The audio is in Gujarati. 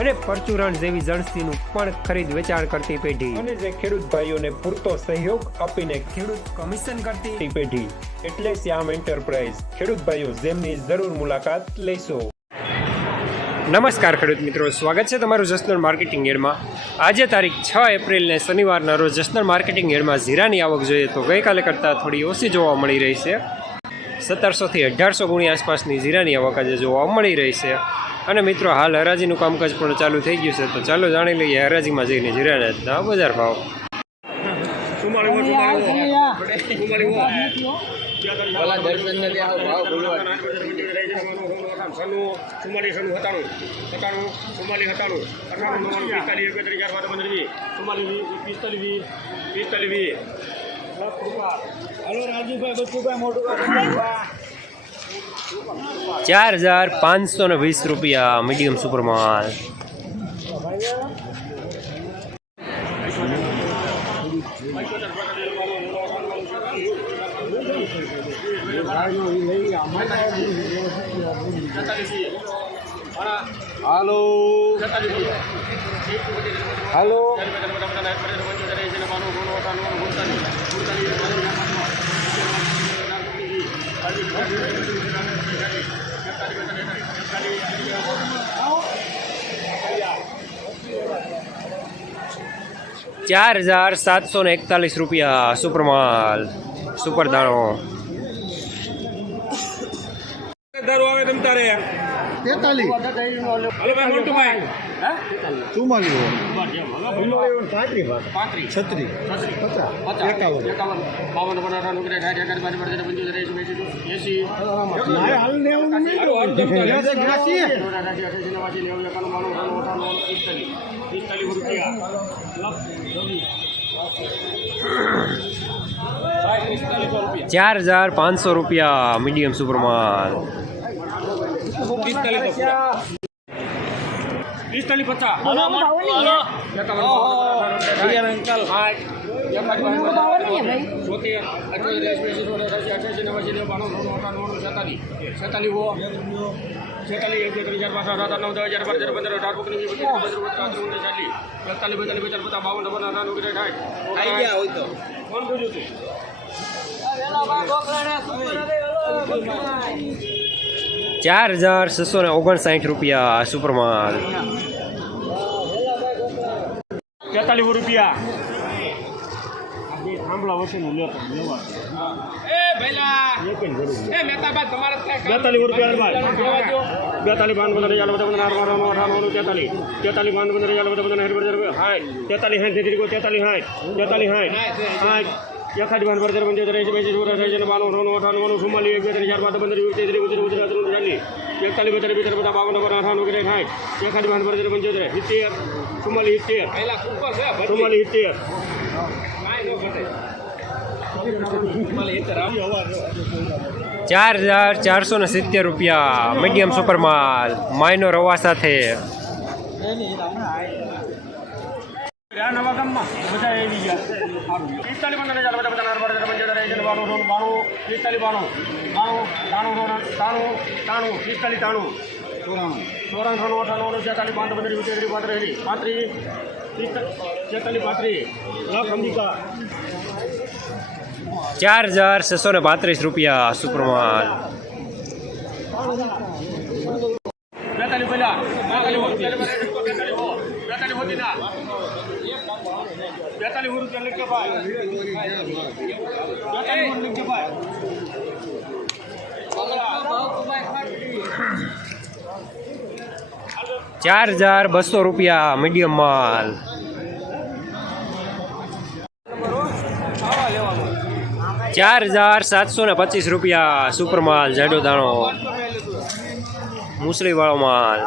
અને પરચુરણ જેવી જણસીનું પણ ખરીદ વેચાણ કરતી પેઢી. અને જે ખેડૂત ભાઈઓને પૂરતો સહયોગ આપીને ખેડૂત કમિશન કરતી પેઢી. એટલે શ્યામ એન્ટરપ્રાઇઝ. ખેડૂત ભાઈઓ જેમની જરૂર મુલાકાત લેશો. નમસ્કાર ખેડૂત મિત્રો. સ્વાગત છે તમારું જસનર માર્કેટિંગ એડમાં. આજે તારીખ છ એપ્રિલને શનિવારના રોજ જસનર માર્કેટિંગ એડમાં જીરાની આવક જોઈએ તો ગઈકાલે કરતાં થોડી ઓછી જોવા મળી રહી છે. સત્તરસોથી અઢારસો ગુણી આસપાસની જીરાની આવક આજે જોવા મળી રહી છે. અને મિત્રો, હાલ હરાજીનું કામકાજ પણ ચાલુ થઈ ગયું છે, તો ચાલો જાણી લઈએ હરાજીમાં જઈને જીરાના બજાર ભાવ ઓલા દર્શન ને ત્યાં ભાવ. બોલવા ચુમ્માલીસ સત્તાણું સત્તાણું વીસ ચુમ્માલીસ વીસ પિસ્તાલીસ વીસ હલો રાજુભાઈ બચ્ચુભાઈ મોટું ચાર હજાર પાંચસો ને વીસ રૂપિયા મીડિયમ સુપરમાલ. હાલો. હાલો. ચાર હજાર સાતસો ને એકતાલીસ રૂપિયા સુપરમાલ સુપર દાણો. દારૂ આવે તમ તારે? તેતાલીસ. હલો ભાઈ મોટુભાઈ ચુમ્માલીસ છત્રીસ એકાવન બાવન અઠાણું સાઠ એકાદ પાંચ પંદર પંચોતેર એસી બેસી એસી મારે હાલ નેવું બ્યાસી પિસ્તાલીસ રૂપિયા ચાર હજાર પાંચસો રૂપિયા મીડિયમ સુપરમાલ પિસ્તાલીસ પચાસ છેતાલીસ એક ત્રણ ચાર પાંચ સાત નવ દસ હજાર બાર હજાર પંદર અઢાર ઓગણીસ ચાલીસ એકતાલીસ બેતાલીસ પચાસ પચાસ બાવન છપ્પન અઠાવન ઓગણીસ કોણ ચાર હજાર છસો ને ઓગણસાઠ રૂપિયા સુપરમાલ. તેતાલીસ રૂપિયા. બેતાલીસ રૂપિયા બેતાલીસ બાવન પંદર હજાર બધા પંદર અઠાવન અઠાવન તેતાલીસ. તેતાલીસ બાવન પંદર હજાર બધા પંદર હેઠ પંદર હાઠ તેતાલીસ સાઠ તેતાલીસ સાઠ તેતાલીસ સાઠ સાઠ એકાઠી બાવન પંદર પંચોતેર એસી બેસી ચોરા થાય બાવન અઠાવન અઠાવન નવ્વાણું ચુમ્માલીસ એક બે ત્રણ ચાર પાંચ પંદર વીસ તેત્રીસ બત્રીસ બત્રીસ અઠાવન ચાલીસ એકતાલીસ બેતાલીસ બેતાલીસ બધા બાવન નંબર અઠાવન ઓગણીસ સાઠ એકાઠી બાવન પંદર પંચોતેર સિત્તેર ચુમ્માલીસ સિત્તેર ચુમ્માલીસ સિત્તેર ચાર હજાર ચારસો ને સિત્તેર રૂપિયા મીડિયમ સુપરમાલ માઇનો રવા સાથે આ નવા ગામમાં બધા આવી ગયા. પિસ્તાલીસ પંદર હજાર બધા બધા નર્મદા હજાર પંચોતેર એસી બાણું ત્રણ બાણું પિસ્તાલીસ બાણું. બાણું ત્રાણું ત્રણ ત્રાણું ત્રાણું પિસ્તાલીસ ત્રાણું ચોરાણું. ચોરાણું ત્રાણું અઠાણું છેતાલીસ પાંચ પંદર વીસ પાંત્રીસ પાંત્રીસ છેતાલીસ પાંત્રીસ. લખ અંબિકા ચાર હજાર છસો ને પાંત્રીસ રૂપિયા સુપરમાલ બેતાલીસ પહેલા બેતાલીસ બેતાલીસ બેતાલીસ બેતાલીસ રૂપિયા લીટર ભાઈ. બેતાલીસ લીટર ભાઈ. ચાર હજાર બસો રૂપિયા મીડિયમ માલ. ચાર હજાર સાતસો ને પચીસ રૂપિયા સુપર માલ જાડો દાણો. મુસળી વાળો માલ.